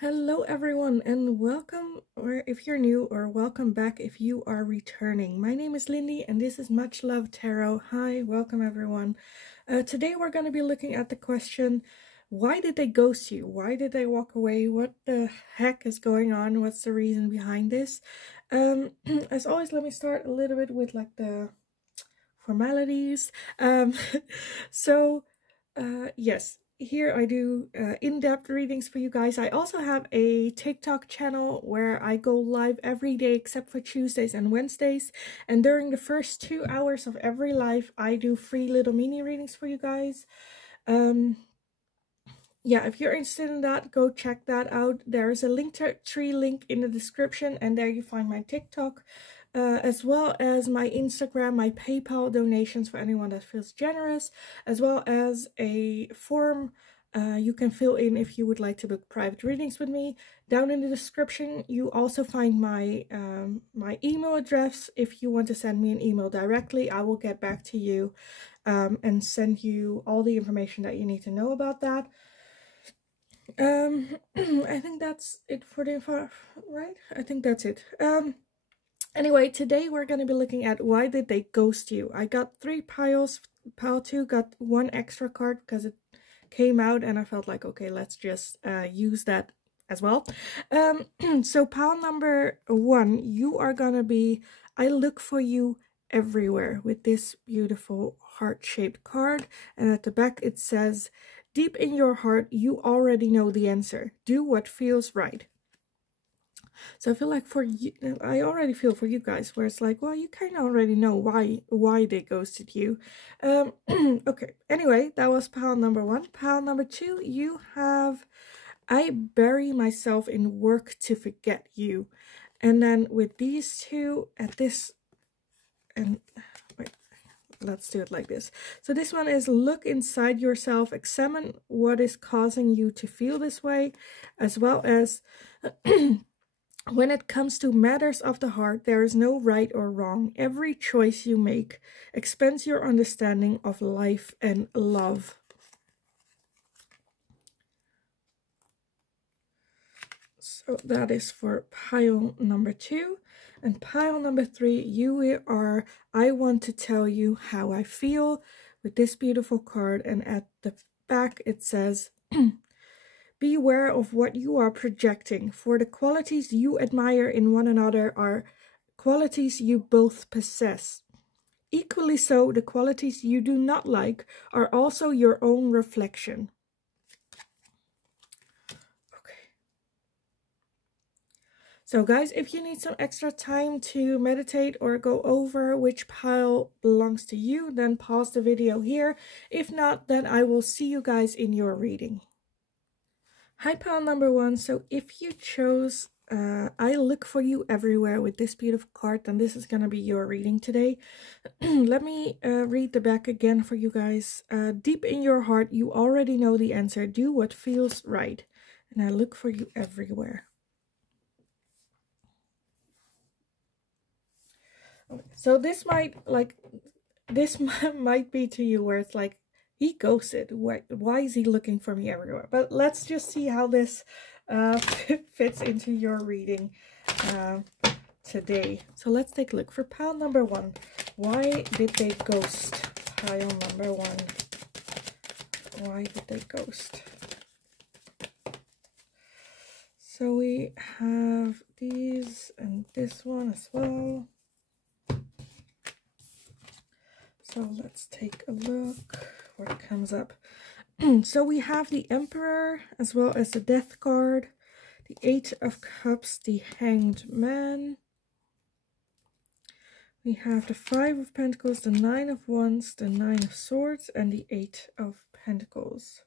Hello everyone and welcome, or if you're new, or welcome back if you are returning. My name is Lindy and this is Much Love Tarot. Hi, welcome everyone. Today we're going to be looking at the question, why did they ghost you? Why did they walk away? What the heck is going on? What's the reason behind this? As always, let me start a little bit with like the formalities. Yes, here I do in-depth readings for you guys. I also have a TikTok channel where I go live every day except for Tuesdays and Wednesdays, and during the first 2 hours of every live I do free little mini readings for you guys. Yeah, if you're interested in that, go check that out. There is a Linktree link in the description, and there you find my TikTok, as well as my Instagram, my PayPal donations for anyone that feels generous, as well as a form you can fill in if you would like to book private readings with me. Down in the description, you also find my my email address. If you want to send me an email directly, I will get back to you and send you all the information that you need to know about that. I think that's it for the info, right? I think that's it. Anyway, today we're going to be looking at why did they ghost you. I got 3 piles. Pile 2 got 1 extra card because it came out and I felt like, okay, let's just use that as well. So pile number 1, you are gonna be, I look for you everywhere, with this beautiful heart-shaped card, and at the back it says, deep in your heart you already know the answer. Do what feels right. So I feel like for you, I already feel for you guys where it's like, well, you kind of already know why they ghosted you. Okay, anyway, that was pile number 1. Pile number 2, you have, I bury myself in work to forget you. And then with these 2 at this, and wait, let's do it like this. So this one is, look inside yourself, examine what is causing you to feel this way, as well as when it comes to matters of the heart, there is no right or wrong. Every choice you make expands your understanding of life and love. So that is for pile number 2. And pile number 3, you are, I want to tell you how I feel, with this beautiful card. And at the back it says, beware of what you are projecting, for the qualities you admire in one another are qualities you both possess. Equally so, the qualities you do not like are also your own reflection. Okay. So guys, if you need some extra time to meditate or go over which pile belongs to you, then pause the video here. If not, then I will see you guys in your reading. Hi, pile number 1. So if you chose I look for you everywhere with this beautiful card, then this is going to be your reading today. Let me read the back again for you guys. Deep in your heart, you already know the answer. Do what feels right. And I look for you everywhere. Okay, so this might, like, this might be to you where it's like, he ghosted. Why is he looking for me everywhere? But let's just see how this fits into your reading today. So let's take a look for pile number 1. Why did they ghost? Pile number 1. Why did they ghost? So we have these and this one as well. So let's take a look what comes up. So we have the Emperor, as well as the Death card, the 8 of Cups, the Hanged Man. We have the 5 of Pentacles, the 9 of Wands, the 9 of Swords, and the 8 of Pentacles.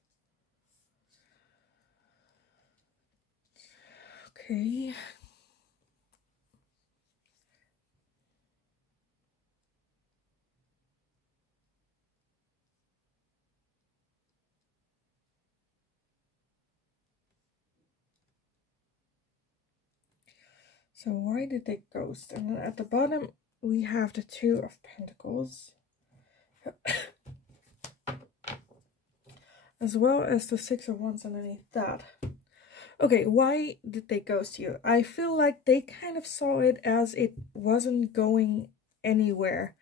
Okay. So why did they ghost? And then at the bottom we have the 2 of Pentacles, as well as the 6 of Wands underneath that. Okay, why did they ghost you? I feel like they kind of saw it as it wasn't going anywhere.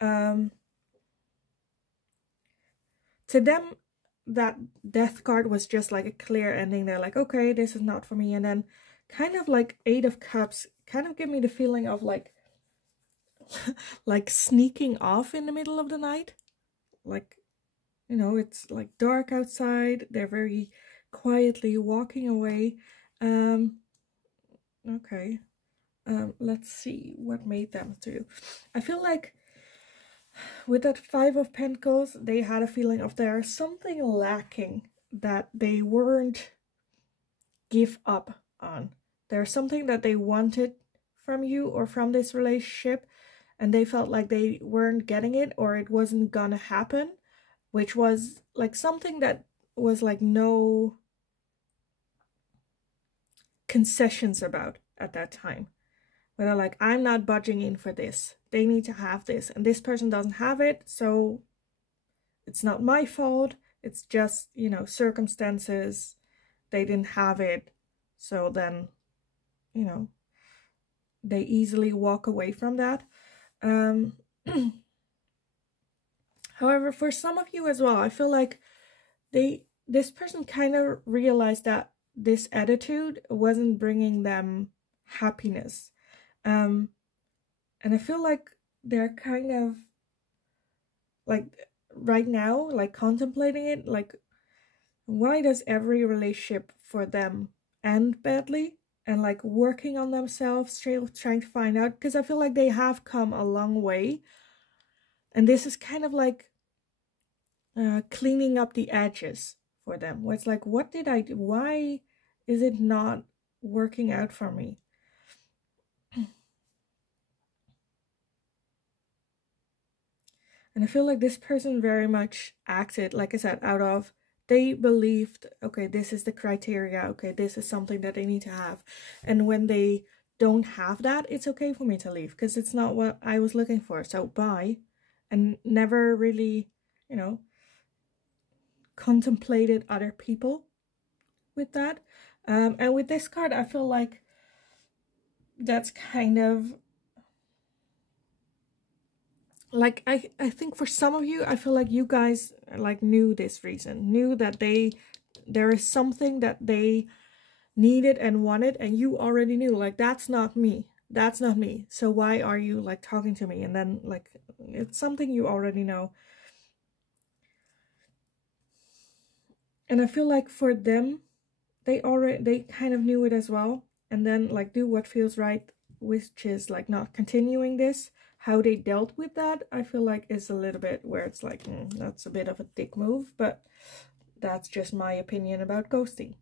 To them, that death card was just like a clear ending. They're like, okay, this is not for me. And then kind of like Eight of Cups kind of give me the feeling of like like sneaking off in the middle of the night. Like, you know, it's like dark outside. They're very quietly walking away. Okay. Let's see what made them do. I feel like with that Five of Pentacles, they had a feeling of there's something lacking that they weren't give up on. There's something that they wanted from you or from this relationship, and they felt like they weren't getting it or it wasn't gonna happen, which was like something that was like no concessions about at that time. But they're like, I'm not budging in for this. They need to have this. And this person doesn't have it, so it's not my fault. It's just, you know, circumstances. They didn't have it. So then, you know, they easily walk away from that. However, for some of you as well, I feel like this person kind of realized that this attitude wasn't bringing them happiness. And I feel like they're kind of like right now, like contemplating it, like why does every relationship for them end badly? And like working on themselves, still trying to find out, because I feel like they have come a long way. And this is kind of like cleaning up the edges for them. Where it's like, what did I do? Why is it not working out for me? And I feel like this person very much acted, like I said, out of, they believed, okay, this is the criteria, okay, this is something that they need to have. And when they don't have that, it's okay for me to leave, because it's not what I was looking for, so bye. And never really, you know, contemplated other people with that. And with this card, I feel like that's kind of like, I think for some of you, I feel like you guys like knew this reason, knew that there is something that they needed and wanted, and you already knew, like, that's not me, so why are you like talking to me? And then like it's something you already know. And I feel like for them, they kind of knew it as well, and then like do what feels right, which is like not continuing this. How they dealt with that, I feel like is a little bit where it's like, that's a bit of a dick move, but that's just my opinion about ghosting.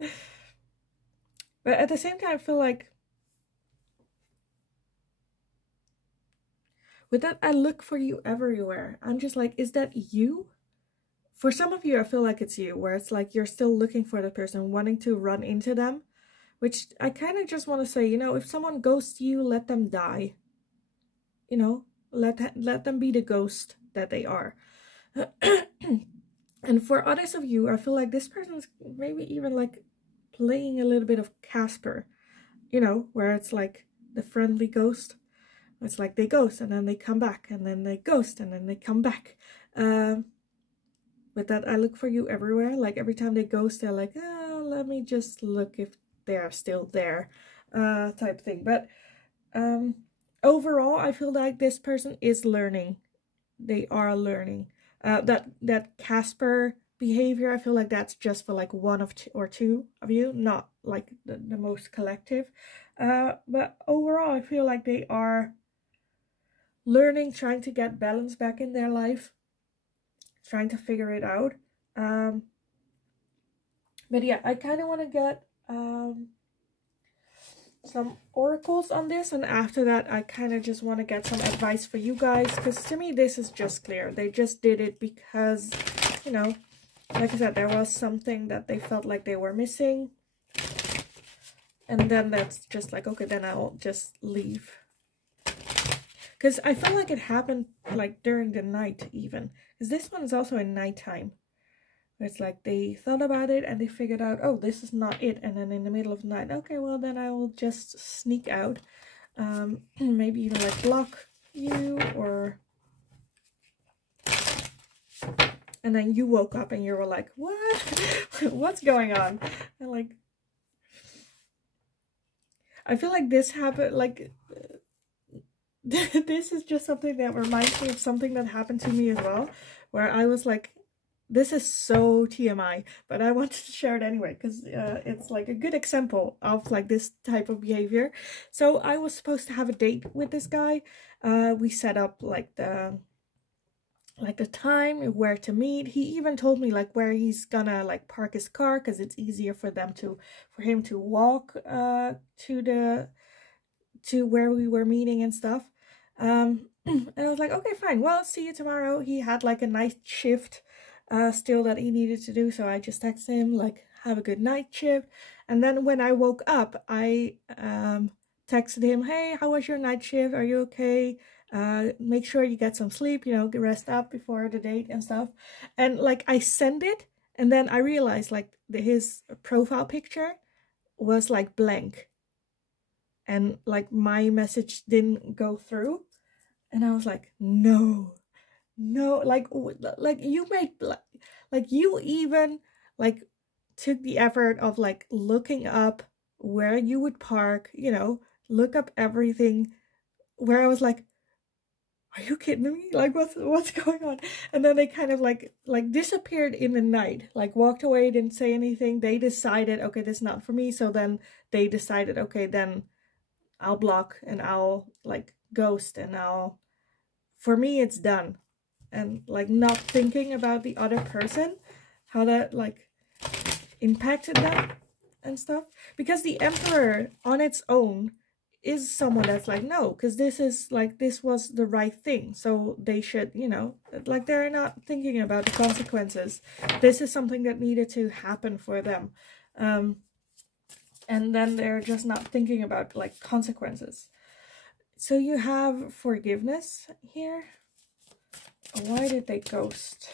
But at the same time, I feel like with that, I look for you everywhere. I'm just like, is that you? For some of you, I feel like it's you, where it's like you're still looking for the person, wanting to run into them, which I kind of just want to say, you know, if someone ghosts you, let them die. You know, let them be the ghost that they are. And for others of you, I feel like this person's maybe even like playing a little bit of Casper, you know, where it's like the friendly ghost. It's like they ghost and then they come back, and then they ghost and then they come back. With that, I look for you everywhere. Like every time they ghost, they're like, oh, let me just look if they're still there, type thing. But overall, I feel like this person is learning. They are learning. That Casper behavior, I feel like that's just for like one of or two of you, not like the most collective. But overall, I feel like they are learning, trying to get balance back in their life, trying to figure it out. But yeah, I kind of want to get some oracles on this, and after that I kind of just want to get some advice for you guys, because to me this is just clear. They just did it because, you know, like I said, there was something that they felt like they were missing, and then that's just like, okay, then I'll just leave. Because I feel like it happened like during the night even, because this one is also in nighttime. It's like they thought about it and they figured out, oh, this is not it. And then in the middle of the night, okay, well, then I will just sneak out. Maybe even like block you, or... And then you woke up and you were like, what? What's going on? And like, I feel like this happened, like, this is just something that reminds me of something that happened to me as well, where I was like, this is so TMI, but I wanted to share it anyway, because it's like a good example of like this type of behavior. So I was supposed to have a date with this guy. We set up like the time, where to meet. He even told me like where he's gonna like park his car, because it's easier for him to walk to where we were meeting and stuff. And I was like, okay, fine, well, see you tomorrow. He had like a night shift still that he needed to do, so I just texted him like, have a good night shift. And then when I woke up, I texted him, hey, how was your night shift? Are you okay? Make sure you get some sleep, you know, rest up before the date and stuff. And like, I sent it, and then I realized like his profile picture was like blank, and like my message didn't go through. And I was like, no, like you made, like you even like took the effort of like looking up where you would park, you know, look up everything, where I was like, are you kidding me? Like, what's going on? And then they kind of like disappeared in the night, like walked away, didn't say anything. They decided, okay, this is not for me. So then they decided, okay, then I'll block and I'll like ghost, and for me, it's done. And like not thinking about the other person, how that like impacted them and stuff. Because the Emperor on its own is someone that's like, no, because this was the right thing, so they should, you know, like they're not thinking about the consequences. This is something that needed to happen for them, and then they're just not thinking about like consequences. So you have forgiveness here. Why did they ghost?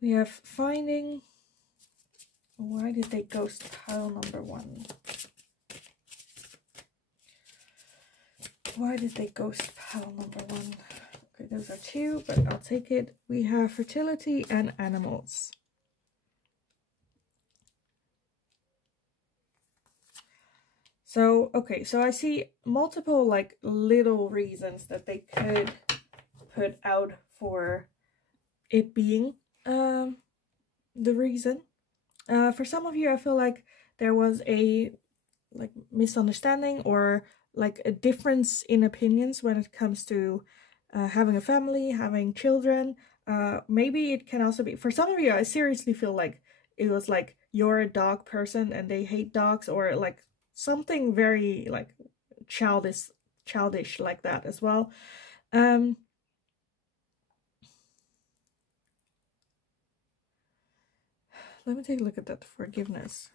We have finding. Why did they ghost pile number 1? Why did they ghost pile number 1? Okay, those are 2, but I'll take it. We have fertility and animals. So, okay, so I see multiple like little reasons that they could put out for it being the reason. For some of you, I feel like there was a like misunderstanding, or like a difference in opinions when it comes to having a family, having children. Maybe it can also be, for some of you, I seriously feel like it was like you're a dog person and they hate dogs, or like something very like childish like that as well. Let me take a look at that forgiveness.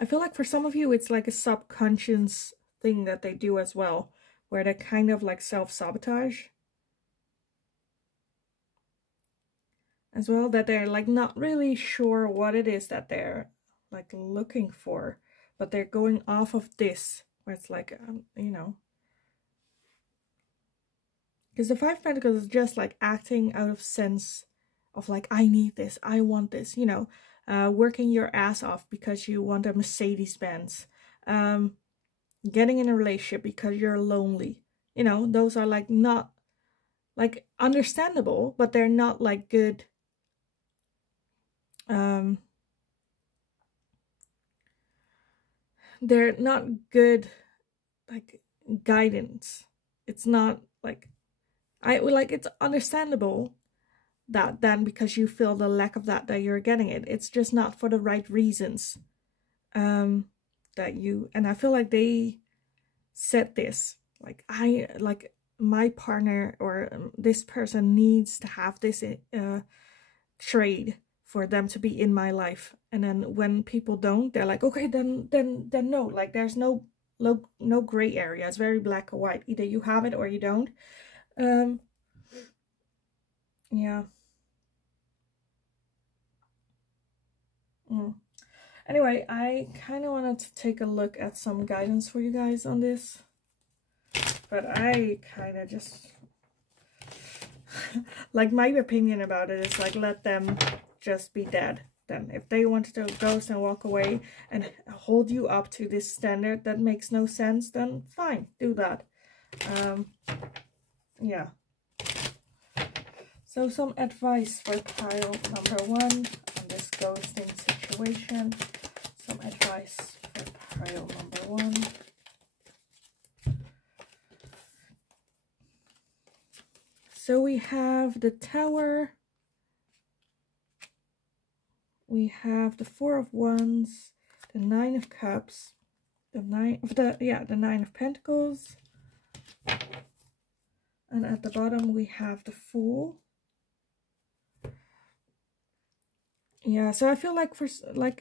I feel like for some of you, it's like a subconscious thing that they do as well, where they kind of like self-sabotage as well, that they're like not really sure what it is that they're like looking for, but they're going off of this, where it's like, you know, because the 5 of Pentacles is just like acting out of sense of like, I need this, I want this, you know, working your ass off because you want a Mercedes-Benz, getting in a relationship because you're lonely, you know, those are like not like understandable, but they're not like good they're not good like guidance. It's not like, it's understandable that then, because you feel the lack of that you're getting it. It's just not for the right reasons. That you, and I feel like they said this, like, my partner or this person needs to have this trade for them to be in my life. And then when people don't, they're like, okay, then no, like there's no gray area. It's very black or white. Either you have it or you don't. Yeah. Mm. Anyway, I kind of wanted to take a look at some guidance for you guys on this. But I kind of just... like, my opinion about it is, like, let them just be dead. Then, if they wanted to ghost and walk away and hold you up to this standard that makes no sense, then fine, do that. Yeah. So some advice for pile number 1 on this ghosting situation. Some advice for pile number 1. So we have the Tower. We have the Four of Wands, the Nine of Cups, the Nine of Pentacles. And at the bottom we have the Fool. Yeah, so I feel like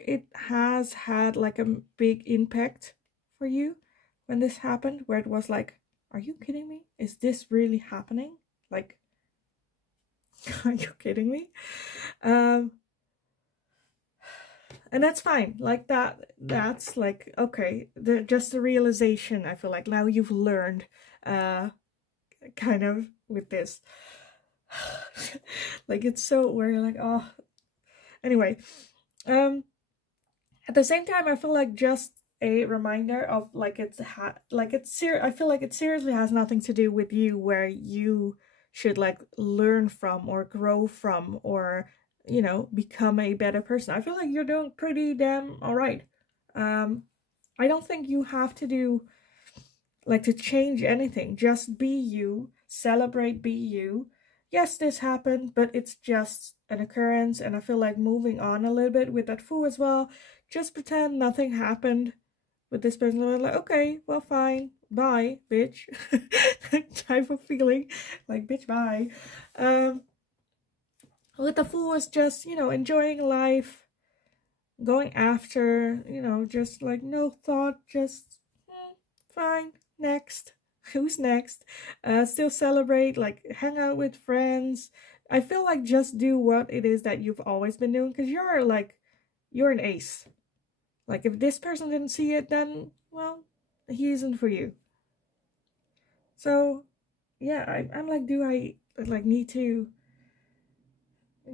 it has had like a big impact for you when this happened, where it was like, are you kidding me? Is this really happening? Like, are you kidding me? And that's fine. Like that's like, okay, just the realization. I feel like now you've learned kind of with this. Like, it's so where you're like, oh. Anyway, at the same time, I feel like just a reminder of like I feel like it seriously has nothing to do with you, where you should like learn from or grow from, or, you know, become a better person. I feel like you're doing pretty damn all right. I don't think you have to do like to change anything. Just be you, celebrate, be you. Yes, this happened, but it's just an occurrence, and I feel like moving on a little bit with that Fool as well. Just pretend nothing happened with this person. Like, okay, well, fine, bye, bitch. Type of feeling, like, bitch, bye. With the Fool is just, you know, enjoying life, going after, you know, just like no thought, just fine, next. Who's next? Still celebrate, like hang out with friends. I feel like just do what it is that you've always been doing, because you're an ace. Like, if this person didn't see it, then, well, he isn't for you. So, yeah, I'm like, do I like need to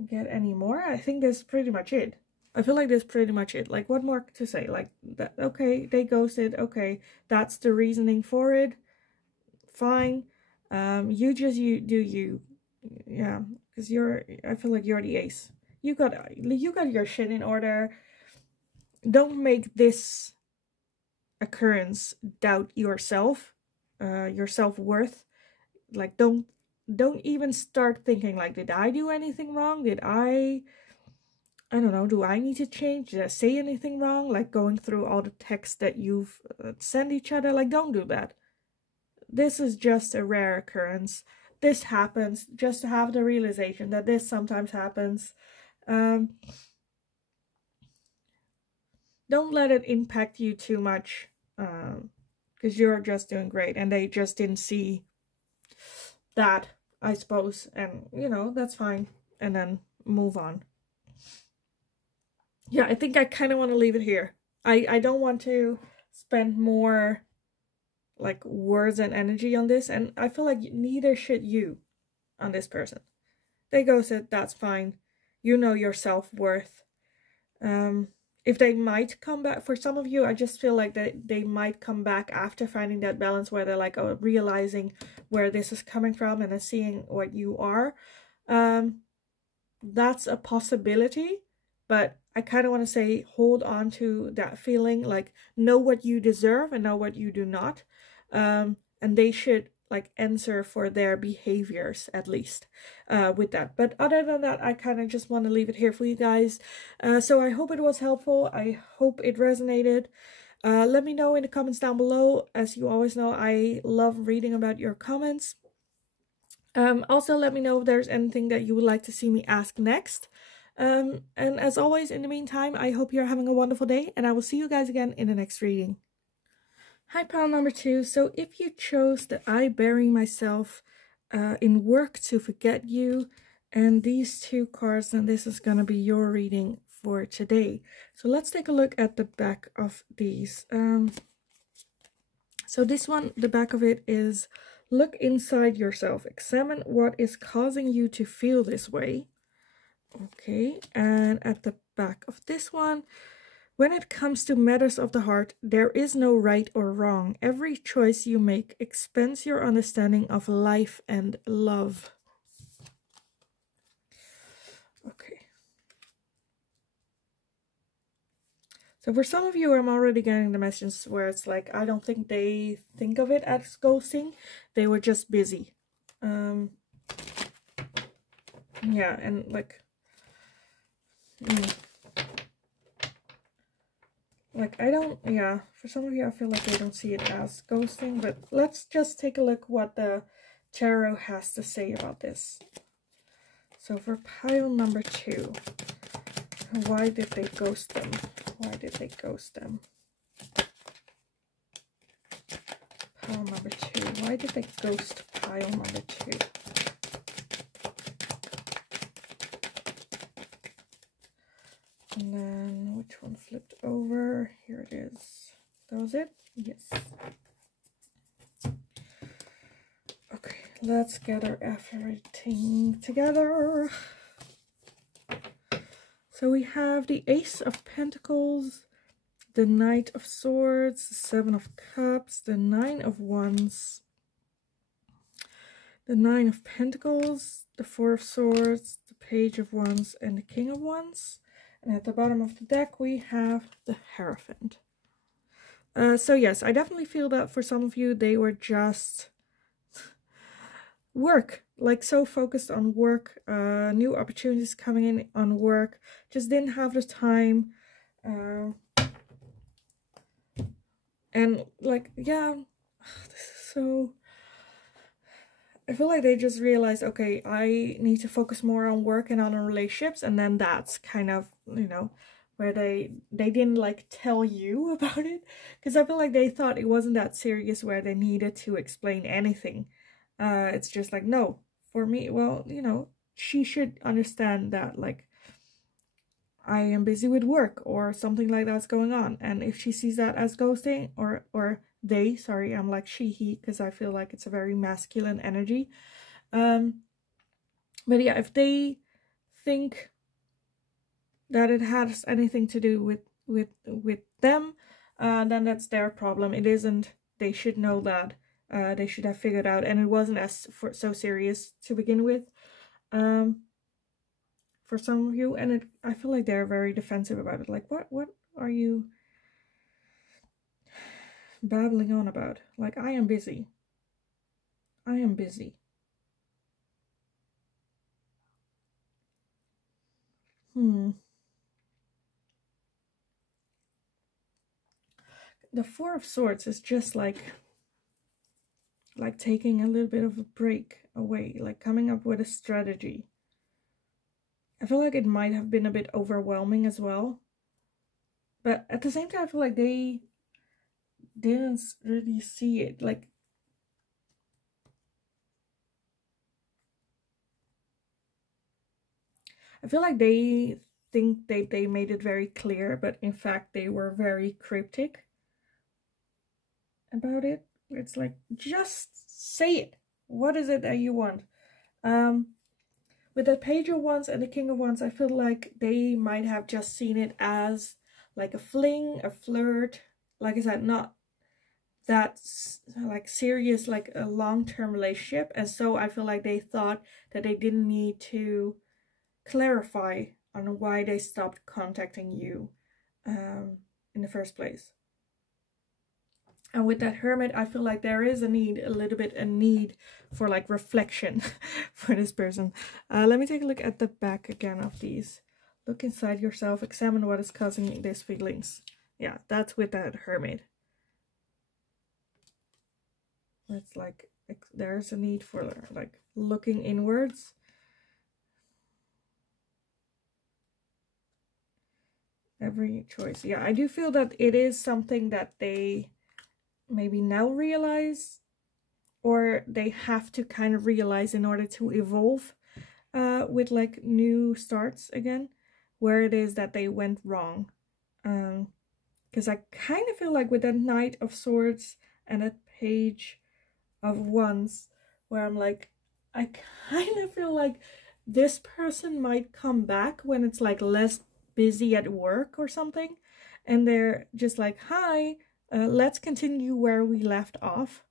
get any more? I think that's pretty much it. I feel like that's pretty much it. Like, what more to say? Like, that, okay, they ghosted. Okay, that's the reasoning for it. Fine. You do you. Yeah, because I feel like you're the ace. You got your shit in order. Don't make this occurrence doubt yourself, your self-worth. Like, don't even start thinking like, did I do anything wrong? Did I don't know, do I need to change? Did I say anything wrong? Like, going through all the texts that you've sent each other. Like, don't do that. This is just a rare occurrence. This happens. Just to have the realization that this sometimes happens. Don't let it impact you too much, because you're just doing great, and they just didn't see that, I suppose, and, you know, that's fine, and then move on. Yeah, I think I kind of want to leave it here. I don't want to spend more like words and energy on this, and I feel like neither should you on this person. They ghosted, that's fine. You know your self-worth. If they might come back, for some of you, I just feel like they might come back after finding that balance, where they're like, oh, realizing where this is coming from and then seeing what you are. That's a possibility, but I kind of want to say, hold on to that feeling, like, know what you deserve and know what you do not. And they should like answer for their behaviors, at least, with that. But other than that, I kind of just want to leave it here for you guys. So I hope it was helpful. I hope it resonated. Let me know in the comments down below. As you always know, I love reading about your comments. Also, let me know if there's anything that you would like to see me ask next. And as always, in the meantime, I hope you're having a wonderful day, and I will see you guys again in the next reading. Hi, pile number 2. So if you chose that I bury myself in work to forget you, and these two cards, and this is going to be your reading for today. So let's take a look at the back of these. So this one, the back of it is, look inside yourself, examine what is causing you to feel this way. Okay, and at the back of this one, when it comes to matters of the heart, there is no right or wrong. Every choice you make expands your understanding of life and love. Okay. So for some of you, I'm already getting the messages where it's like, I don't think they think of it as ghosting. They were just busy. Yeah, and like... Like, I don't, yeah, for some of you, I feel like they don't see it as ghosting, but let's just take a look what the tarot has to say about this. So for pile number 2, why did they ghost them? Why did they ghost them? Pile number 2, why did they ghost pile number 2? And then, which one flipped over? Here it is. That was it? Yes. Okay, let's gather everything together. So we have the Ace of Pentacles, the Knight of Swords, the Seven of Cups, the Nine of Wands, the Nine of Pentacles, the Four of Swords, the Page of Wands, and the King of Wands. And at the bottom of the deck, we have the Hierophant. So yes, I definitely feel that for some of you, they were just work. Like so focused on work, new opportunities coming in on work. Just didn't have the time. And like, yeah, this is so... I feel like they just realized, okay, I need to focus more on work and on relationships, and then that's kind of, you know, where they didn't like tell you about it, because I feel like they thought it wasn't that serious where they needed to explain anything. It's just like, no, for me, well, you know, she should understand that, like, I am busy with work or something like that's going on, and if she sees that as ghosting, or they, sorry, I'm like she, he, because I feel like it's a very masculine energy. But yeah, if they think that it has anything to do with them, then that's their problem. It isn't. They should know that. They should have figured out, and it wasn't as so serious to begin with. For some of you, and I feel like they're very defensive about it. Like, what are you babbling on about? Like, I am busy. I am busy. The Four of Swords is just like taking a little bit of a break away, like coming up with a strategy. I feel like it might have been a bit overwhelming as well. But at the same time, I feel like they didn't really see it. Like, I feel like they think they made it very clear, but in fact they were very cryptic about it. It's like, just say it. What is it that you want? With the Page of Wands and the King of Wands, I feel like they might have just seen it as like a fling, a flirt. Like I said, not that like serious, like a long-term relationship. And so I feel like they thought that they didn't need to clarify on why they stopped contacting you in the first place. And with that Hermit, I feel like there is a little bit a need for like reflection for this person. Let me take a look at the back again of these. Look inside yourself, examine what is causing these feelings. Yeah, that's with that Hermit. It's like there's a need for like looking inwards. Every choice. Yeah, I do feel that it is something that they maybe now realize, or they have to kind of realize in order to evolve. with like new starts again, where it is that they went wrong. Because I kind of feel like with that Knight of Swords and a Page of Wands, where I'm like, I kind of feel like this person might come back when it's like less busy at work or something, and they're just like, hi, let's continue where we left off.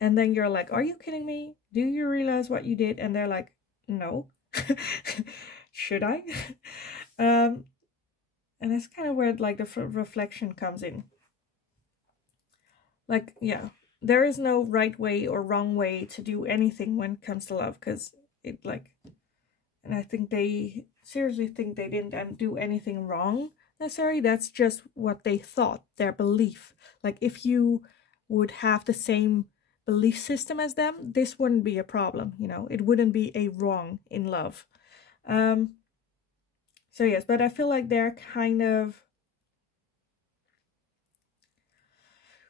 And then you're like, are you kidding me? Do you realize what you did? And they're like, no. Should I? And that's kind of where like the reflection comes in. Like, yeah, there is no right way or wrong way to do anything when it comes to love, because it like, and I think they seriously think they didn't do anything wrong necessarily. That's just what they thought, their belief. Like, if you would have the same belief system as them, this wouldn't be a problem, you know, it wouldn't be a wrong in love. So yes, but I feel like they're kind of,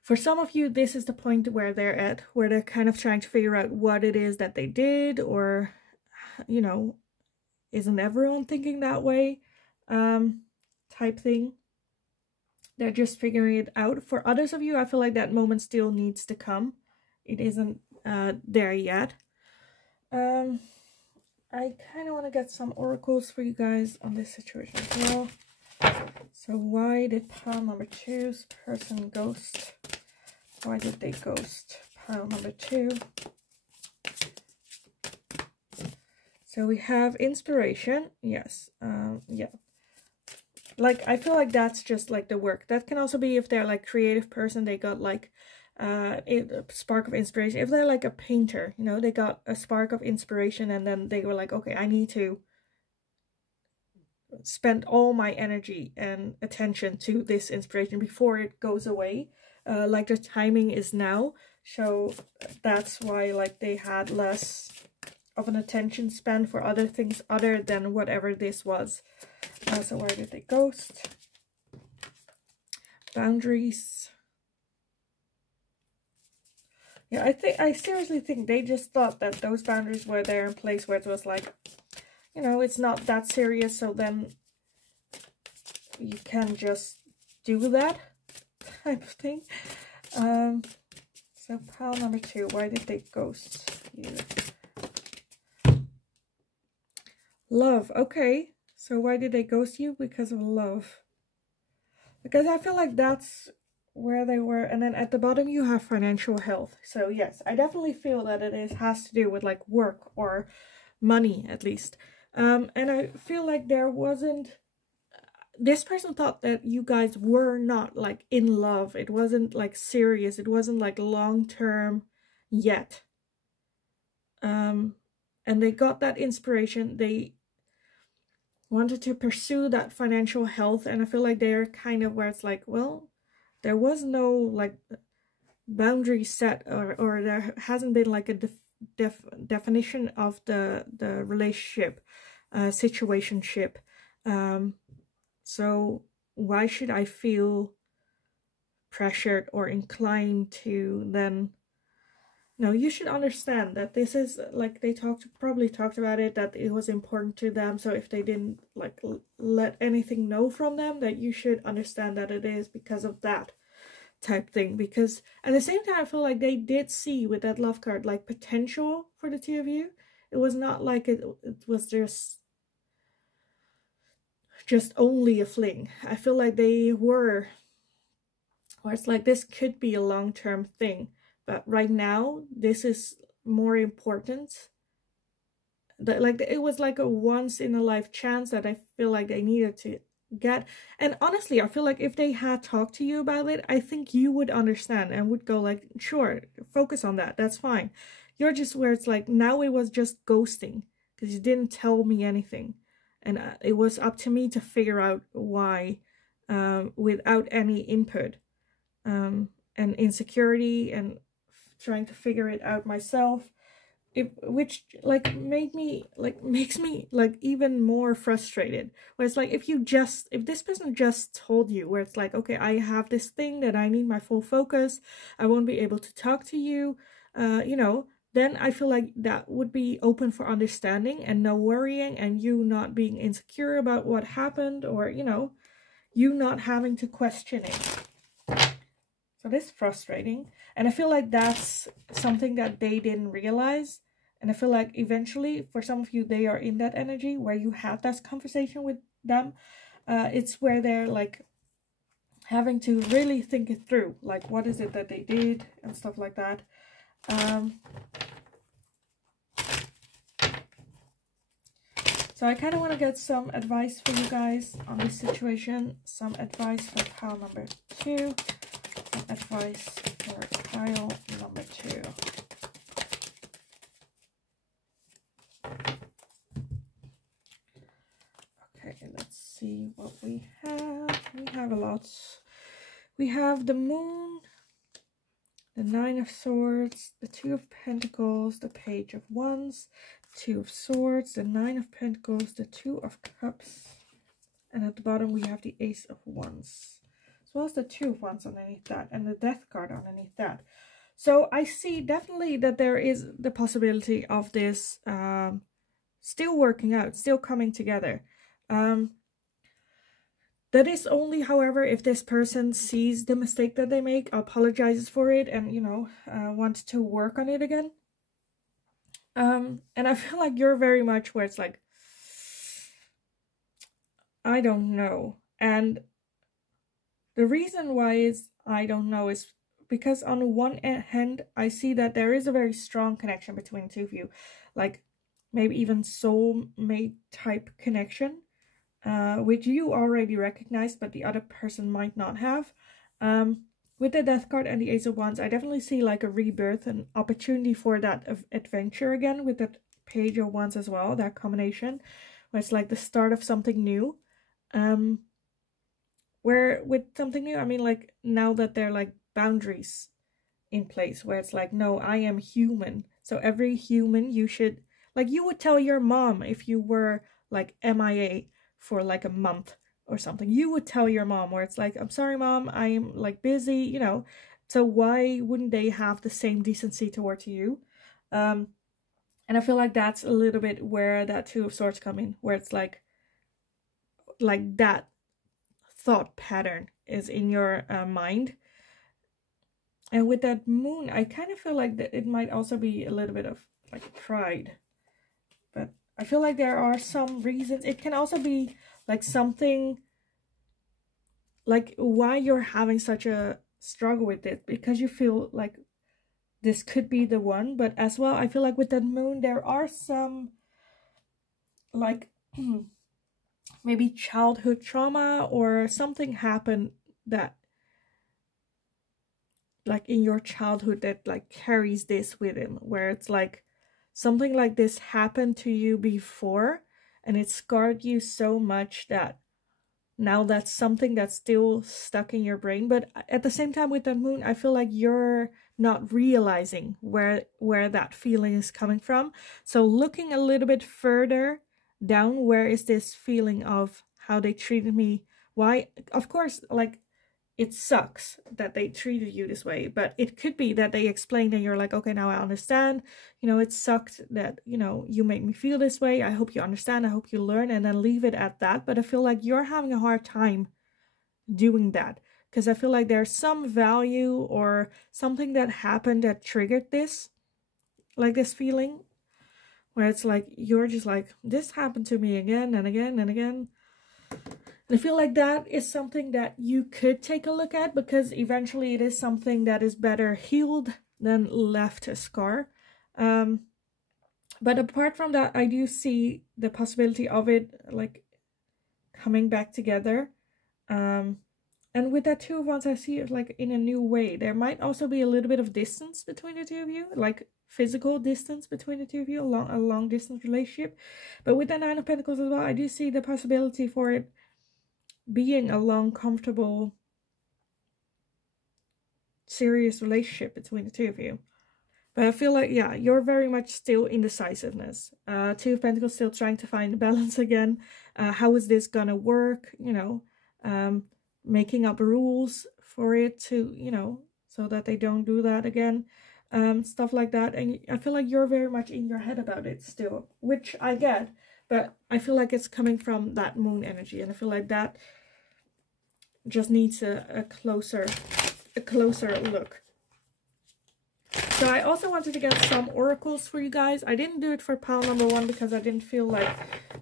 for some of you, this is the point where they're at, where they're kind of trying to figure out what it is that they did, or, you know, isn't everyone thinking that way, type thing. They're just figuring it out. For others of you, I feel like that moment still needs to come. It isn't there yet. I kind of want to get some oracles for you guys on this situation as well. So why did pile number 2's person ghost? Why did they ghost pile number 2? So we have inspiration. Yes. Yeah. Like, I feel like that's just like the work. That can also be if they're like creative person, they got like a spark of inspiration. If they're like a painter, you know, they got a spark of inspiration, and then they were like, okay, I need to spend all my energy and attention to this inspiration before it goes away. Like the timing is now, so that's why like they had less of an attention span for other things other than whatever this was. So where did they ghost? Boundaries. Yeah, I seriously think they just thought that those boundaries were there in place where it was like, you know, it's not that serious, so then you can just do that type of thing. So pile number 2, why did they ghost you? Love, okay. So why did they ghost you? Because of love. Because I feel like that's where they were. And then at the bottom you have financial health. So yes, I definitely feel that it has to do with like work or money at least. And I feel like there wasn't, this person thought that you guys were not like in love. It wasn't like serious. It wasn't like long-term yet. And they got that inspiration. They wanted to pursue that financial health, and I feel like they're kind of where it's like, well, there was no like boundary set, or there hasn't been like a definition of the relationship, situationship. So why should I feel pressured or inclined to then? No, you should understand that this is like, they probably talked about it, that it was important to them. So if they didn't like let anything know from them, that you should understand that it is because of that type thing. Because at the same time, I feel like they did see with that love card like potential for the two of you. It was not like it was just only a fling. I feel like they were, or it's like this could be a long-term thing. But right now, this is more important. That like it was like a once in a life chance that I feel like they needed to get. And honestly, I feel like if they had talked to you about it, I think you would understand and would go like, sure, focus on that. That's fine. You're just where it's like, now it was just ghosting because you didn't tell me anything. And it was up to me to figure out why, without any input, and insecurity and trying to figure it out myself, which like makes me like even more frustrated. Where it's like, if this person just told you, where it's like, okay, I have this thing that I need my full focus, I won't be able to talk to you, you know, then I feel like that would be open for understanding and no worrying, and you not being insecure about what happened, or, you know, you not having to question it. So this is frustrating. And I feel like that's something that they didn't realize. And I feel like eventually, for some of you, they are in that energy where you had that conversation with them. It's where they're like having to really think it through. Like, what is it that they did and stuff like that. So I kind of want to get some advice for you guys on this situation. Some advice for pile number 2. Some advice for pile number 2. Okay, let's see what we have. We have a lot. We have the Moon, the 9 of Swords, the 2 of Pentacles, the Page of Wands, 2 of Swords, the 9 of Pentacles, the 2 of Cups, and at the bottom we have the Ace of Wands, as well as the 2 of Wands underneath that, and the Death card underneath that. So I see definitely that there is the possibility of this still working out, still coming together. That is only, however, if this person sees the mistake that they make, apologizes for it, and, you know, wants to work on it again. And I feel like you're very much where it's like, I don't know. And the reason why is I don't know is because on one hand, I see that there is a very strong connection between the two of you. Like, maybe even soulmate type connection. Which you already recognize, but the other person might not have. With the Death card and the Ace of Wands, I definitely see like a rebirth, an opportunity for that adventure again, with that Page of Wands as well, that combination, where it's like the start of something new. Where with something new, I mean, like, now that there are like boundaries in place, where it's like, no, I am human. So every human, you should, like, you would tell your mom if you were like MIA for like a month or something, you would tell your mom, where it's like, I'm sorry mom, I'm like busy, you know. So why wouldn't they have the same decency towards you? And I feel like that's a little bit where that 2 of Swords come in, where it's like that thought pattern is in your mind. And with that Moon, I kind of feel like that it might also be a little bit of like pride, but I feel like there are some reasons. It can also be like something like why you're having such a struggle with it, because you feel like this could be the one. But as well, I feel like with that Moon, there are some like maybe childhood trauma or something happened that like in your childhood that like carries this with him, where it's like something like this happened to you before and it scarred you so much that now that's something that's still stuck in your brain. But at the same time with that Moon, I feel like you're not realizing where that feeling is coming from. So looking a little bit further down, where is this feeling of how they treated me? Why? Of course, like, it sucks that they treated you this way, but it could be that they explained and you're like, okay, now I understand. You know, it sucked that, you know, you made me feel this way. I hope you understand. I hope you learn, and then leave it at that. But I feel like you're having a hard time doing that, because I feel like there's some value or something that happened that triggered this, like this feeling, where it's like, you're just like, this happened to me again and again and again. And I feel like that is something that you could take a look at, because eventually it is something that is better healed than left a scar. But apart from that, I do see the possibility of it like coming back together. And with that 2 of Wands, I see it like in a new way. There might also be a little bit of distance between the two of you, like physical distance between the two of you, a long distance relationship. But with the 9 of Pentacles as well, I do see the possibility for it being a long, comfortable, serious relationship between the two of you. But I feel like, yeah, you're very much still indecisiveness. 2 of Pentacles, still trying to find balance again. How is this gonna work? You know, making up rules for it to, you know, so that they don't do that again. stuff like that. And I feel like you're very much in your head about it still, which I get, but I feel like it's coming from that moon energy, and I feel like that just needs a closer look. So I also wanted to get some oracles for you guys. I didn't do it for pile number 1 because I didn't feel like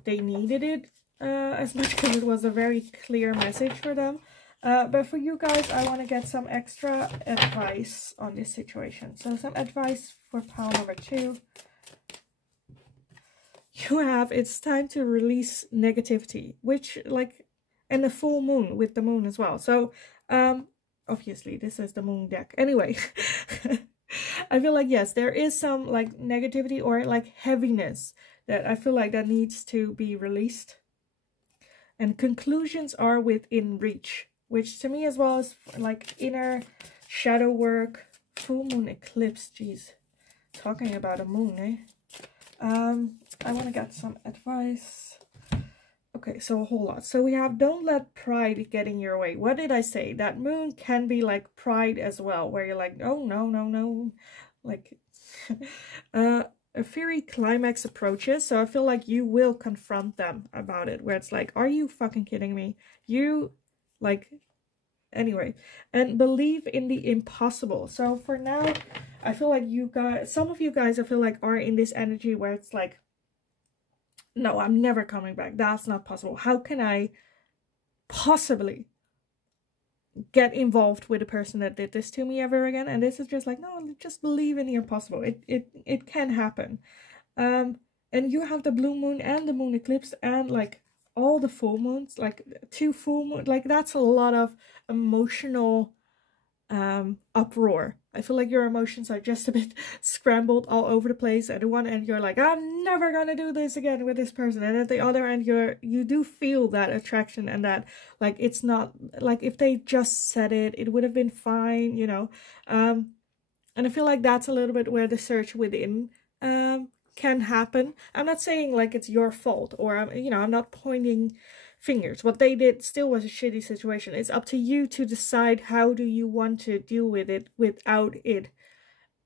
they needed it as much, because it was a very clear message for them. But for you guys, I want to get some extra advice on this situation. So some advice for pile number 2. You have, it's time to release negativity, which like, and the full moon with the moon as well. So obviously this is the moon deck. Anyway, I feel like, yes, there is some like negativity or like heaviness that I feel like that needs to be released. And conclusions are within reach, which to me as well is like inner shadow work, full moon eclipse. Jeez, talking about a moon, eh? I want to get some advice. Okay, so a whole lot. So we have, don't let pride get in your way. What did I say? That moon can be like pride as well, where you're like, oh, no. Like, a fiery climax approaches. So I feel like you will confront them about it, where it's like, are you fucking kidding me? You, like, anyway. And believe in the impossible. So for now, I feel like you guys, some of you guys, I feel like are in this energy where it's like, no, I'm never coming back. That's not possible. How can I possibly get involved with a person that did this to me ever again? And this is just like, no, just believe in the impossible. It can happen. And you have the blue moon and the moon eclipse and like all the full moons, like 2 full moons. Like that's a lot of emotional uproar. I feel like your emotions are just a bit scrambled all over the place. At one end you're like, I'm never gonna do this again with this person, and at the other end you do feel that attraction, and that like it's not like if they just said it would have been fine, you know. And I feel like that's a little bit where the search within can happen. I'm not saying like it's your fault, or you know, I'm not pointing fingers. What they did still was a shitty situation. It's up to you to decide how do you want to deal with it without it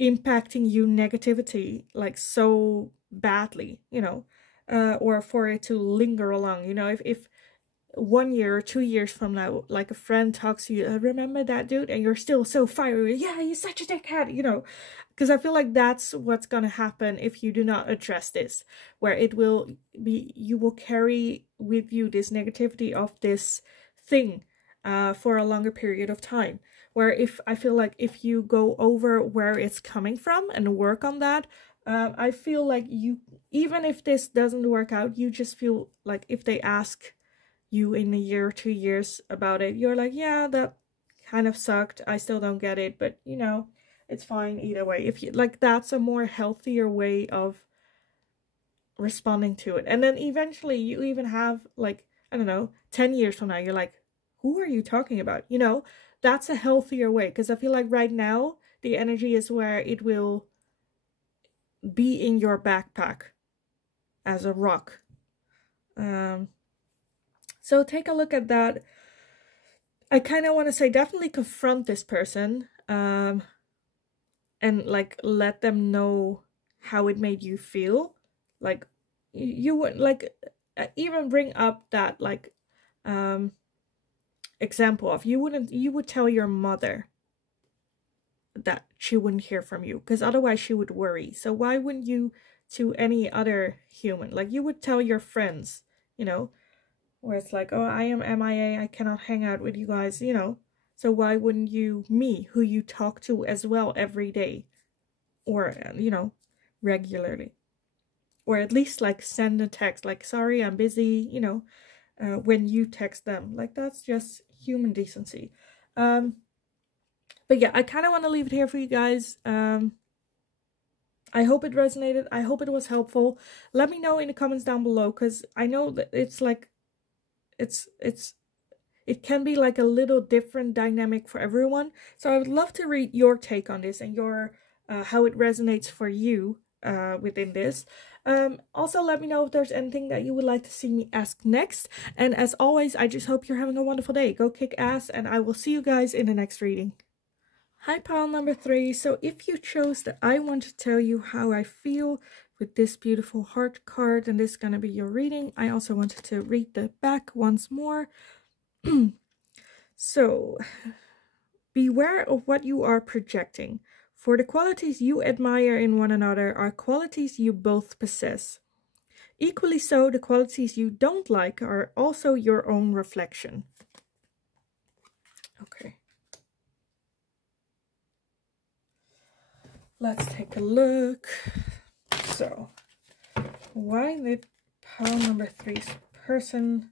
impacting you negativity like so badly, you know, or for it to linger along. You know, if 1 year or 2 years from now, like a friend talks to you, remember that dude, and you're still so fiery, yeah, you're such a dickhead, you know, because I feel like that's what's gonna happen if you do not address this, where it will be, you will carry with you this negativity of this thing for a longer period of time. Where if I feel like if you go over where it's coming from and work on that, I feel like you, even if this doesn't work out, you just feel like if they ask you in a year or 2 years about it, you're like, yeah, that kind of sucked, I still don't get it, but you know, it's fine either way. If you like, that's a more healthier way of responding to it. And then eventually you even have like, I don't know, 10 years from now, you're like, who are you talking about? You know, that's a healthier way, because I feel like right now the energy is where it will be in your backpack as a rock. So take a look at that. I kind of want to say definitely confront this person, and like let them know how it made you feel. Like you would like even bring up that like example of you would tell your mother that she wouldn't hear from you, because otherwise she would worry. So why wouldn't you to any other human? Like you would tell your friends, you know, where it's like, oh, I am MIA, I cannot hang out with you guys, you know. So why wouldn't you, me, who you talk to as well every day, or, you know, regularly, or at least like send a text like, sorry, I'm busy, you know, when you text them. Like that's just human decency. But yeah, I kind of want to leave it here for you guys. I hope it resonated. I hope it was helpful. Let me know in the comments down below, because I know that it's like, it can be like a little different dynamic for everyone. So I would love to read your take on this and your how it resonates for you within this. Also, let me know if there's anything that you would like to see me ask next. And as always, I just hope you're having a wonderful day. Go kick ass, and I will see you guys in the next reading. Hi, pile number 3. So if you chose that I want to tell you how I feel with this beautiful heart card, and this is going to be your reading, I also wanted to read the back once more. So, beware of what you are projecting, for the qualities you admire in one another are qualities you both possess. Equally so, the qualities you don't like are also your own reflection. Okay. Let's take a look. So, why did pile number 3's person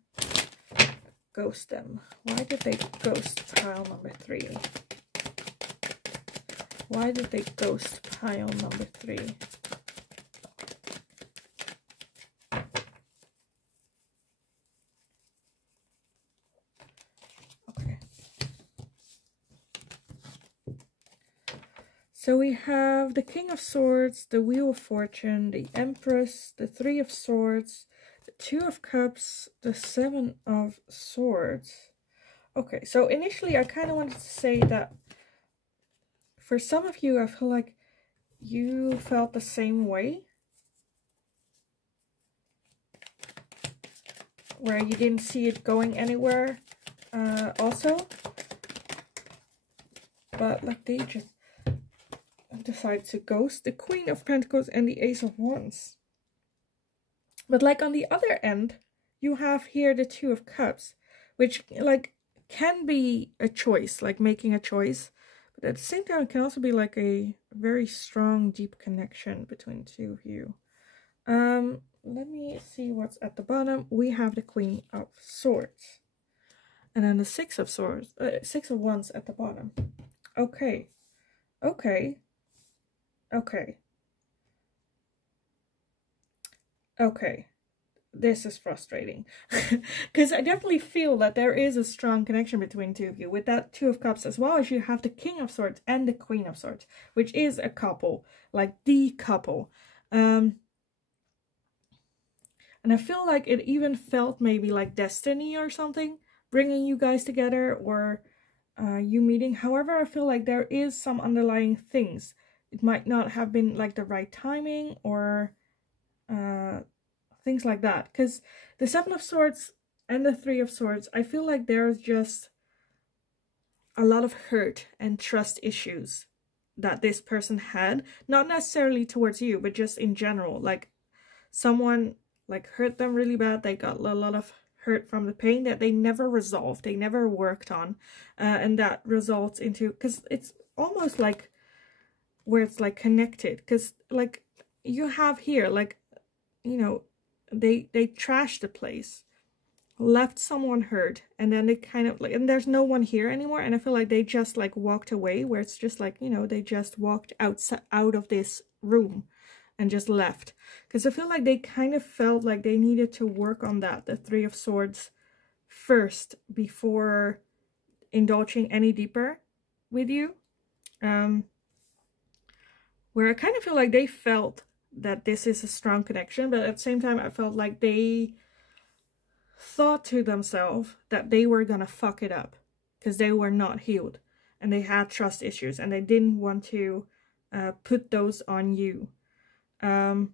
ghost them? Why did they ghost pile number 3? Why did they ghost pile number 3? Okay. So we have the King of Swords, the Wheel of Fortune, the Empress, the Three of Swords, the Two of Cups, the Seven of Swords. Okay, so initially I kind of wanted to say that for some of you, I feel like you felt the same way, where you didn't see it going anywhere also, but like they just decide to ghost the Queen of Pentacles and the Ace of Wands. But like on the other end, you have here the Two of Cups, which like can be a choice, like making a choice, but at the same time it can also be like a very strong, deep connection between the two of you. Let me see what's at the bottom. We have the Queen of Swords, and then the Six of Swords, Six of Wands at the bottom. Okay, okay. Okay, this is frustrating because I definitely feel that there is a strong connection between two of you with that Two of Cups, as well as you have the King of Swords and the Queen of Swords, which is a couple, like the couple. And I feel like it even felt maybe like destiny or something, bringing you guys together, or you meeting. However, I feel like there is some underlying things. It might not have been like the right timing, or things like that, because the Seven of Swords and the Three of Swords, I feel like there's just a lot of hurt and trust issues that this person had, not necessarily towards you, but just in general. Like someone like hurt them really bad, they got a lot of hurt from the pain that they never resolved, they never worked on, and that results into, because it's almost like where it's like connected, because like you have here, like, you know, they trashed the place, left someone hurt, and then they kind of like, and there's no one here anymore, and I feel like they just like walked away, where it's just like, you know, they just walked out of this room and just left, because I feel like they kind of felt like they needed to work on that, the Three of Swords, first before indulging any deeper with you, where I kind of feel like they felt that this is a strong connection, but at the same time I felt like they thought to themselves that they were gonna fuck it up because they were not healed and they had trust issues, and they didn't want to put those on you. And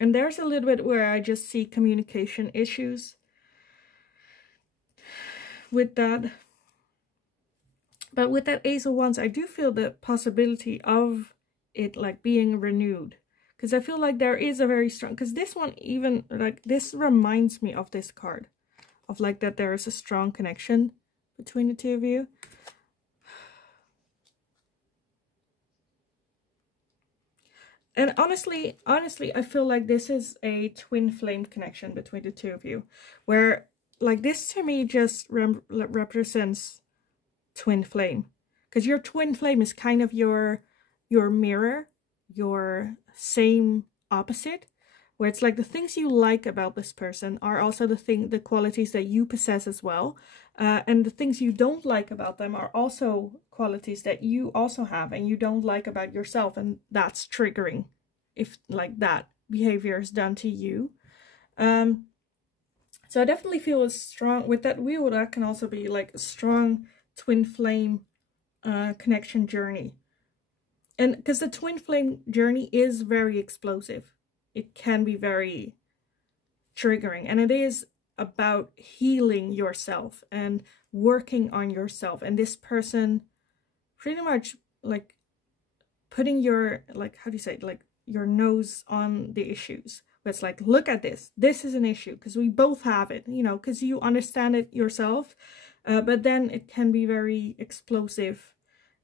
there's a little bit where I just see communication issues with that. But with that Ace of Wands, I do feel the possibility of it like being renewed. Because I feel like there is a very strong, because this one even, like, this reminds me of this card. Of like that there is a strong connection between the two of you. And honestly, I feel like this is a twin flame connection between the two of you. Where, like, this to me just represents twin flame. Because your twin flame is kind of your mirror, your same opposite, where it's like the things you like about this person are also the qualities that you possess as well, and the things you don't like about them are also qualities that you also have and you don't like about yourself, and that's triggering if like that behavior is done to you. So I definitely feel a strong with that wheel. That can also be like a strong twin flame connection journey. And because the twin flame journey is very explosive, it can be very triggering, and it is about healing yourself and working on yourself. And this person pretty much like putting your, like, how do you say it, like your nose on the issues. Where it's like, look at this. This is an issue because we both have it, you know, because you understand it yourself. But then it can be very explosive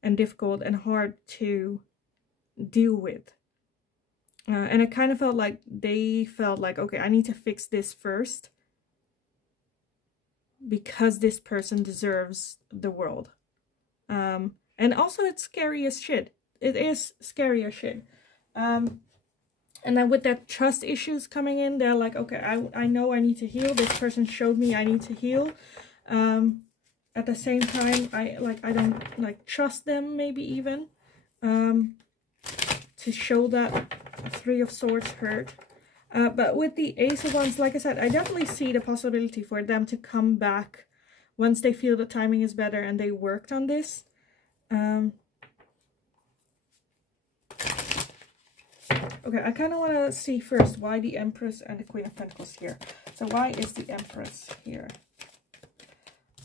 and difficult and hard to deal with. And it kind of felt like they felt like, okay, I need to fix this first because this person deserves the world. And also it's scary as shit. It is scary as shit. And then with that trust issues coming in, they're like, okay, I know I need to heal. This person showed me I need to heal. At the same time, I don't like trust them, maybe even. To show that Three of Swords hurt. But with the Ace of Wands, like I said, I definitely see the possibility for them to come back once they feel the timing is better and they worked on this. Okay, I kind of want to see first why the Empress and the Queen of Pentacles here. So why is the Empress here?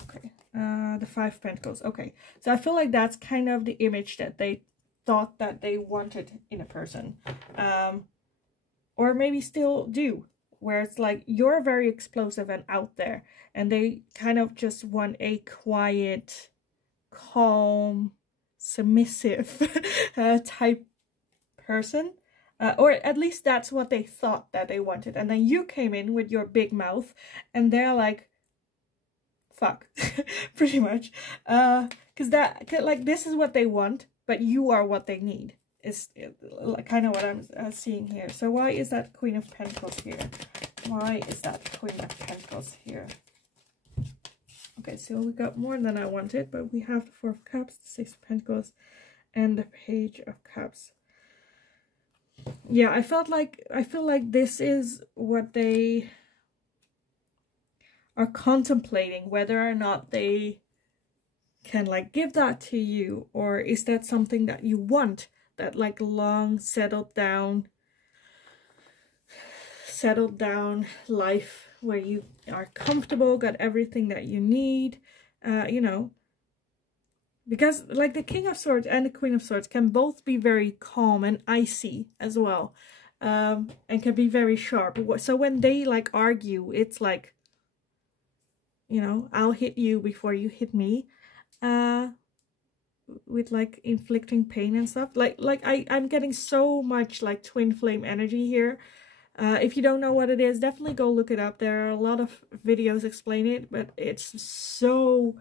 Okay, the Five of Pentacles. Okay, so I feel like that's kind of the image that they thought that they wanted in a person. Or maybe still do. Where it's like, you're very explosive and out there. And they kind of just want a quiet, calm, submissive type person. Or at least that's what they thought that they wanted. And then you came in with your big mouth. And they're like, fuck. Pretty much. Because like, this is what they want. But you are what they need. Is kind of what I'm seeing here. So why is that Queen of Pentacles here? Why is that Queen of Pentacles here? Okay, so we got more than I wanted, but we have the Four of Cups, the Six of Pentacles, and the Page of Cups. Yeah, I feel like this is what they are contemplating, whether or not they can like give that to you, or is that something that you want, that like long settled down life where you are comfortable, got everything that you need, you know, because like the King of Swords and the Queen of Swords can both be very calm and icy as well, and can be very sharp. So when they like argue, it's like, you know, I'll hit you before you hit me, with like inflicting pain and stuff. I'm getting so much like twin flame energy here. If you don't know what it is, definitely go look it up. There are a lot of videos explain it, but it's so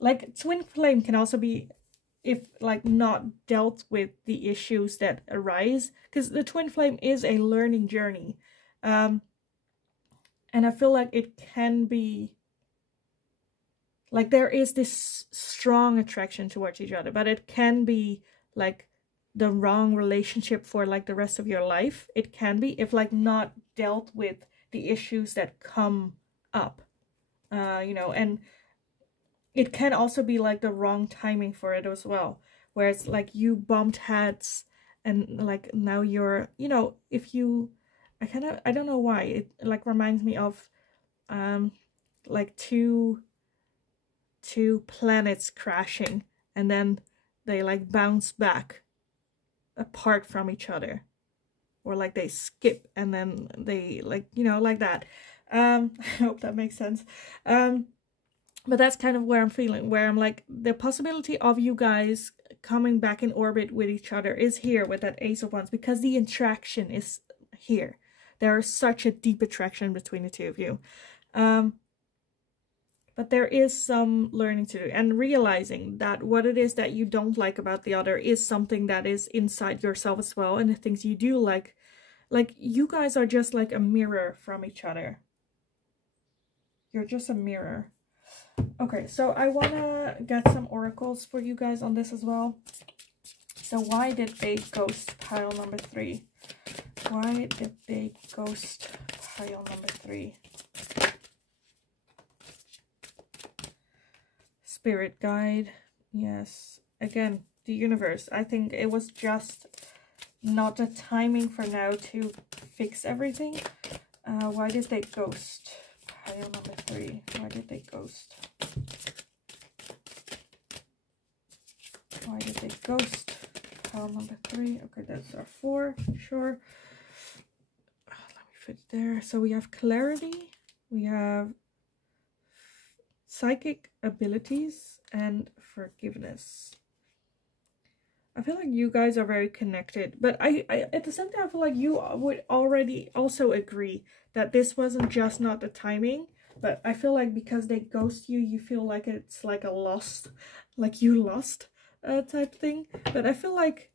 like twin flame can also be, if like not dealt with the issues that arise, because the twin flame is a learning journey, and I feel like it can be like there is this strong attraction towards each other, but it can be like the wrong relationship for like the rest of your life. It can be, if like not dealt with the issues that come up, you know, and it can also be like the wrong timing for it as well, where it's like you bumped heads and like now you're, you know, if you, I don't know why, it like reminds me of like two planets crashing and then they like bounce back apart from each other, or like they skip and then they like, you know, like that. I hope that makes sense. But that's kind of where I'm feeling, where I'm like, the possibility of you guys coming back in orbit with each other is here with that Ace of Wands, because the attraction is here. There is such a deep attraction between the two of you. But there is some learning to do, and realizing that what it is that you don't like about the other is something that is inside yourself as well, and the things you do like you guys are just like a mirror from each other. You're just a mirror. Okay, so I want to get some oracles for you guys on this as well. So why did they ghost pile number 3? Why did they ghost pile number 3? Spirit guide, Yes, again, the universe. I think it was just not the timing for now to fix everything. Why did they ghost? Pile number 3. Why did they ghost? Why did they ghost? Pile number 3. Okay, that's our 4. Sure. Let me fit it there. So we have clarity. We have psychic abilities and forgiveness. I feel like you guys are very connected, but I at the same time I feel like you would already also agree that this wasn't just not the timing, but I feel like because they ghost you, you feel like it's like a lost, like you lost type thing. But I feel like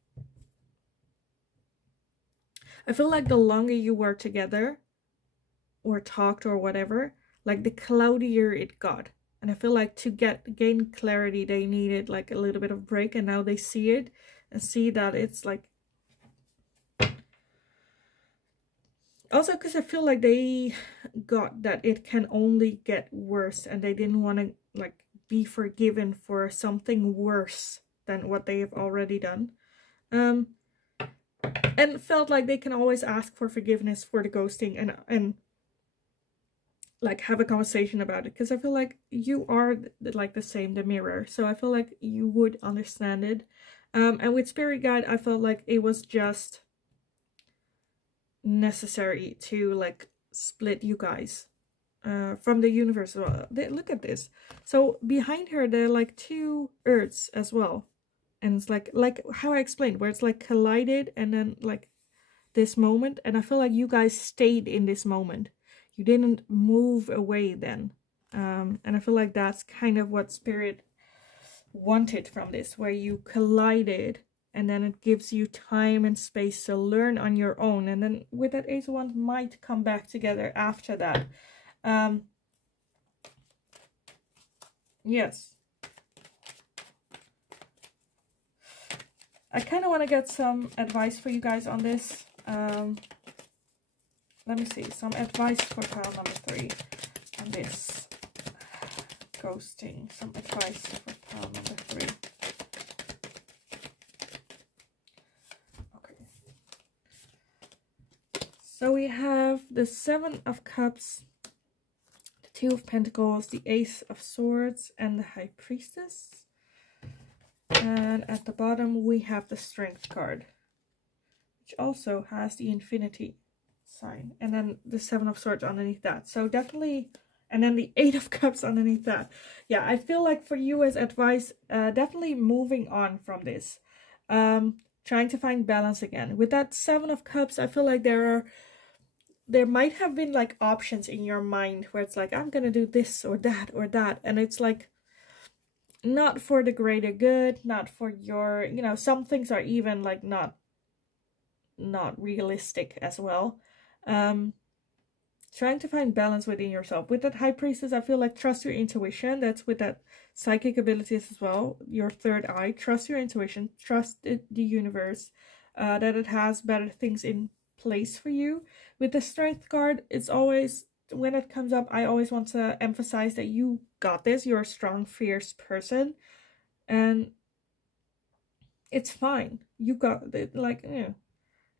the longer you were together or talked or whatever, like the cloudier it got. And I feel like to gain clarity, they needed like a little bit of break, and now they see it and see that it's like. Also, because I feel like they got that it can only get worse, and they didn't want to like be forgiven for something worse than what they have already done. And felt like they can always ask for forgiveness for the ghosting and like have a conversation about it, because I feel like you are like the same, the mirror, so I feel like you would understand it. And with spirit guide, I felt like it was just necessary to like split you guys from the universe as well. Look at this. So behind her there are like 2 earths as well, and it's like how I explained, where it's like collided and then like this moment, and I feel like you guys stayed in this moment. You didn't move away then. And I feel like that's kind of what spirit wanted from this, where you collided and then it gives you time and space to learn on your own, and then with that Ace of Wands might come back together after that. Yes, I kind of want to get some advice for you guys on this. Let me see, some advice for pile number 3 on this ghosting. Some advice for pile number 3. Okay. So we have the 7 of Cups, the 2 of Pentacles, the Ace of Swords, and the High Priestess. And at the bottom we have the Strength card, which also has the Infinity sign, and then the 7 of Swords underneath that. So definitely, and then the 8 of Cups underneath that. Yeah, I feel like for you as advice, definitely moving on from this, trying to find balance again. With that 7 of Cups, I feel like there might have been like options in your mind where it's like, I'm gonna do this or that, and it's like not for the greater good, not for your, you know, some things are even like not realistic as well. Trying to find balance within yourself. With that High Priestess, I feel like trust your intuition. That's with that psychic abilities as well, your third eye. Trust your intuition, trust the universe, that it has better things in place for you. With the Strength card, it's always, when it comes up, I always want to emphasize that you got this. You're a strong, fierce person, and it's fine. You got it. Like, yeah.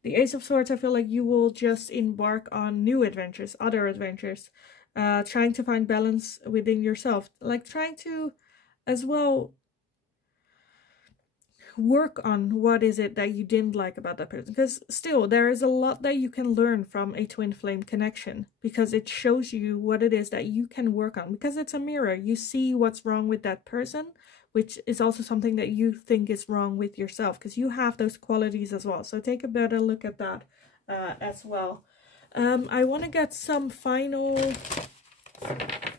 The Ace of Swords, I feel like you will just embark on new adventures, other adventures, trying to find balance within yourself, like trying to as well work on what is it that you didn't like about that person, because still there is a lot that you can learn from a twin flame connection, because it shows you what it is that you can work on, because it's a mirror. You see what's wrong with that person, which is also something that you think is wrong with yourself, because you have those qualities as well. So take a better look at that as well. I want to get some final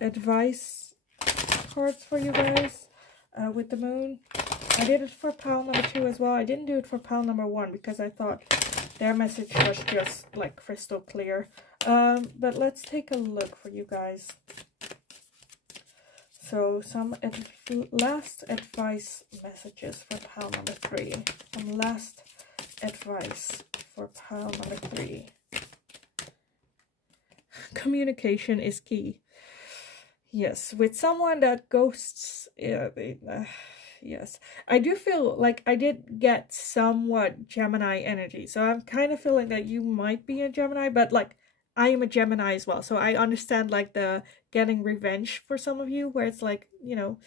advice cards for you guys with the moon. I did it for pile number 2 as well. I didn't do it for pile number 1 because I thought their message was just like crystal clear. But let's take a look for you guys. So some last advice messages for pile number 3. Some last advice for pile number 3. Communication is key. Yes, with someone that ghosts, yes. I do feel like I did get somewhat Gemini energy. So I'm kind of feeling that you might be a Gemini, but like I am a Gemini as well. So I understand like the getting revenge for some of you, where it's like, you know,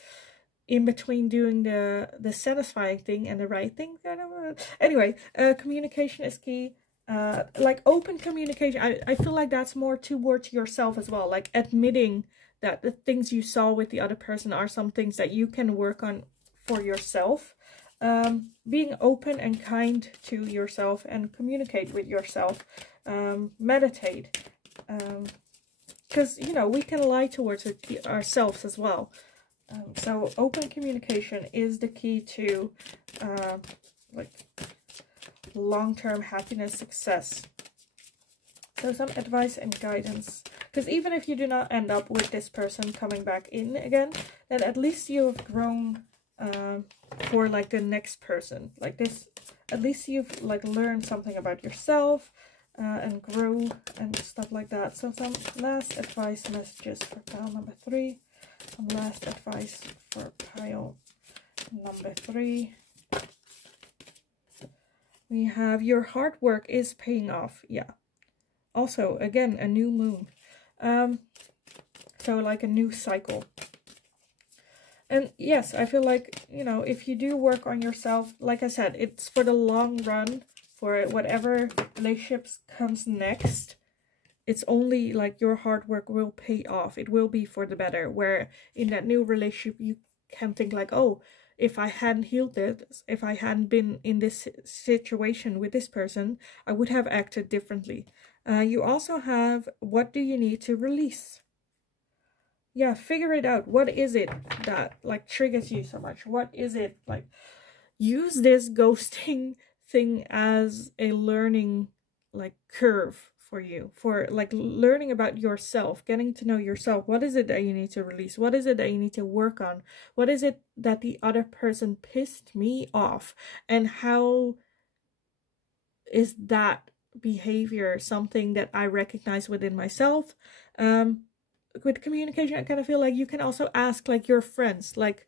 in between doing the satisfying thing and the right thing. Anyway, communication is key. Like open communication. I feel like that's more towards yourself as well. Like admitting that the things you saw with the other person are some things that you can work on for yourself. Being open and kind to yourself and communicate with yourself. Meditate. Because, you know, we can lie towards ourselves as well. So open communication is the key to like long-term happiness, success. So some advice and guidance, because even if you do not end up with this person coming back in again, then at least you've grown for like the next person. Like this, at least you've like learned something about yourself and grow and stuff like that. So some last advice messages for pile number 3. Some last advice for pile number 3. We have your hard work is paying off. Yeah. Also, again, a new moon. So like a new cycle. And yes, I feel like, you know, if you do work on yourself, like I said, it's for the long run, for whatever relationships comes next. It's only like your hard work will pay off. It will be for the better. Where in that new relationship, you can think like, oh, if I hadn't healed this, if I hadn't been in this situation with this person, I would have acted differently. You also have, what do you need to release? Yeah, figure it out. What is it that like triggers you so much? What is it like? Use this ghosting thing as a learning like curve for you, for like learning about yourself, getting to know yourself. What is it that you need to release? What is it that you need to work on? What is it that the other person pissed me off? And how is that behavior something that I recognize within myself? With communication, I kind of feel like you can also ask like your friends, like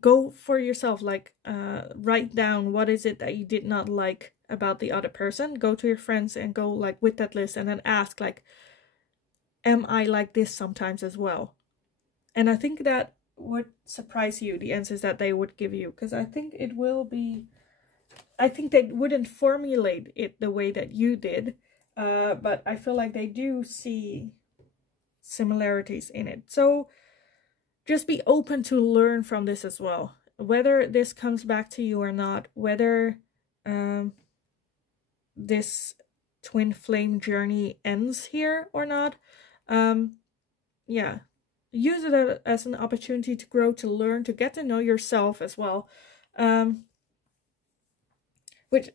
go for yourself, like write down what is it that you did not like about the other person. Go to your friends and go like with that list and then ask like, am I like this sometimes as well? And I think that would surprise you, the answers that they would give you, because I think it will be, I think they wouldn't formulate it the way that you did, but I feel like they do see similarities in it. So just be open to learn from this as well, whether this comes back to you or not, whether this twin flame journey ends here or not. Yeah, use it as an opportunity to grow, to learn, to get to know yourself as well. Which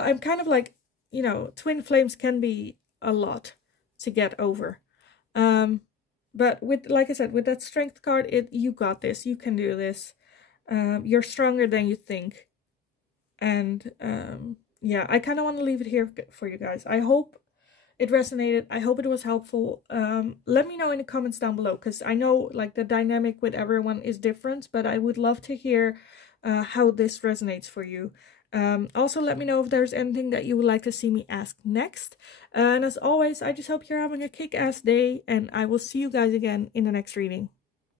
I'm kind of like, you know, twin flames can be a lot to get over. But with, like I said, with that strength card, you got this. You can do this. You're stronger than you think. And yeah, I kind of want to leave it here for you guys. I hope it resonated. I hope it was helpful. Let me know in the comments down below, because I know like the dynamic with everyone is different, but I would love to hear how this resonates for you. Also, let me know if there's anything that you would like to see me ask next. And as always, I just hope you're having a kick-ass day, and I will see you guys again in the next reading.